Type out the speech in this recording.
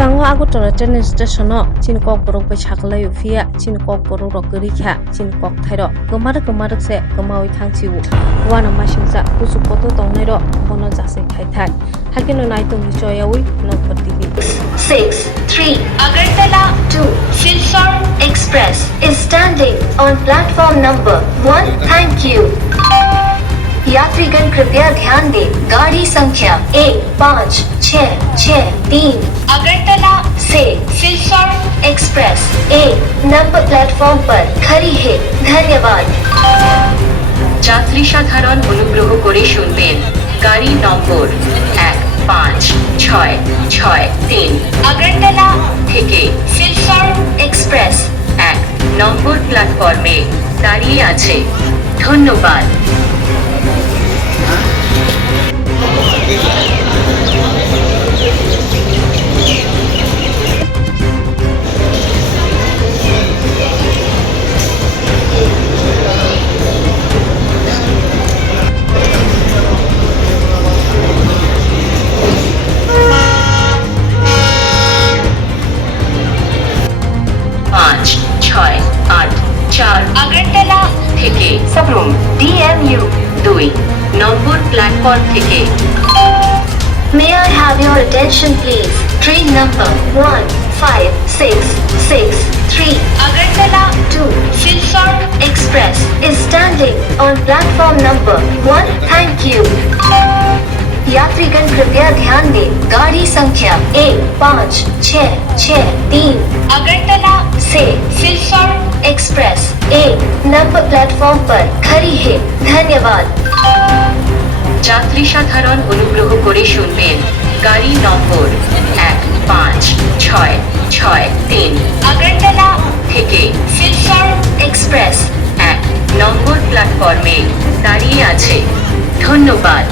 Sigango Agutara train station Chinkok Borok by Chakalay Fia, Chinkok Borok Rokirika, Chinkok Tiro, Gomadak se, Gomawi Tangchiwu, one of Mashinsa, Usupoto Tonero, Bono Jase Kaitai, Hakino Naito Michoyawi, no particular. 6-3 Agartala to Silchar Express is standing on platform number 1. Thank you. यात्रीगण कृपया ध्यान दें गाड़ी संख्या 15663 अगरतला से Silchar express 1 number platform पर खड़ी है धन्यवाद যাত্রী সাধারণ অনুগ্রহ করে শুনবেন গাড়ি নম্বর 15663 अगरतला থেকে সিলচর এক্সপ্রেস 1 নম্বর প্ল্যাটফর্মে দাঁড়িয়ে আছে ধন্যবাদ अगरतला থেকে सबरूम DMU 2 নম্বর প্ল্যাটফর্ম থেকে May I have your attention please? Train number 15663 Agartala to Silchar Express is standing on platform number 1. Thank you. यात्रीगण कृपया ध्यान दें गाड़ी संख्या 15663 अगरतला से सिलचर एक्सप्रेस 1 नंबर प्लेटफॉर्म पर खड़ी है धन्यवाद যাত্রী সাধারণ অনুগ্রহ করে শুনবেন গাড়ি নম্বর 15663 अगरतला থেকে সিলচর এক্সপ্রেস 1 নম্বর প্ল্যাটফর্মে দাঁড়িয়ে আছে ধন্যবাদ